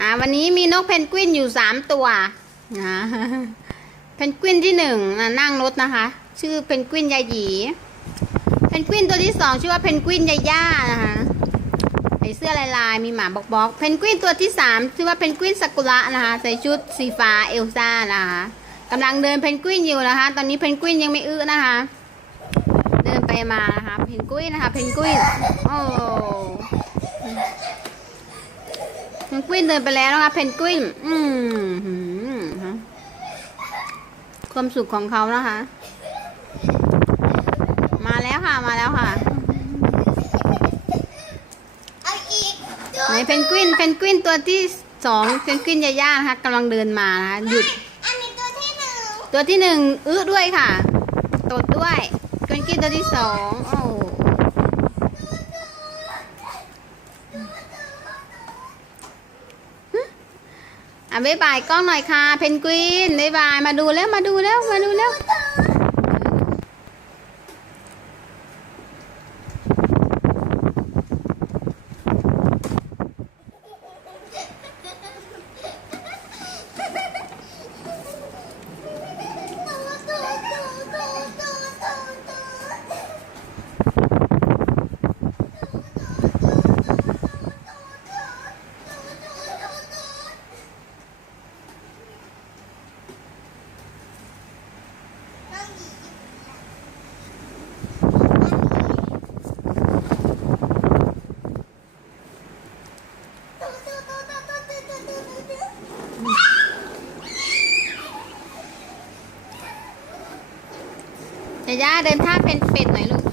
อ่าวันนี้มีนกเพนกวินอยู่สามตัวนะเพนกวินที่หนึ่งนั่งรถนะคะ ชื่อเพนกวินยาหยีเพนกวินตัวที่สองชื่อว่าเพนกวินยาย่านะคะใส่เสื้อลายลายมีหมาบอกบอกเพนกวินตัวที่สามชื่อว่าเพนกวินซากุระนะคะ ใส่ชุดสีฟ้าเอลซ่านะคะกำลังเดินเพนกวินอยู่นะคะ ตอนนี้เพนกวินยังไม่อื้อนะคะ เดินไปมานะคะเพนกวินนะคะเพนกวินโอ้ เพนก วินเดินไปแล้วนะคะเพนกวิน อืมหืมฮะความสุขของเขานะคะ มาแล้วค่ะ มาแล้วค่ะเอาอีกไหนเพนกวิน เพนกวินตัวที่สองเพนกวินยาย่านะคะกำลังเดินมานะคะหยุดอันนี้ตัวที่หนึ่งตัวที่หนึ่งอื้อด้วยค่ะ ตดด้วยเพนกวินตัวที่สองโอ้ อะบ๊ายบายกล้องหน่อยค่ะ เพนกวินบ๊ายบายมาดูแล้วมาดูแล้วมาดูแล้ว ยาย่าเดินท่าเป็นเป็ดหน่อยลูก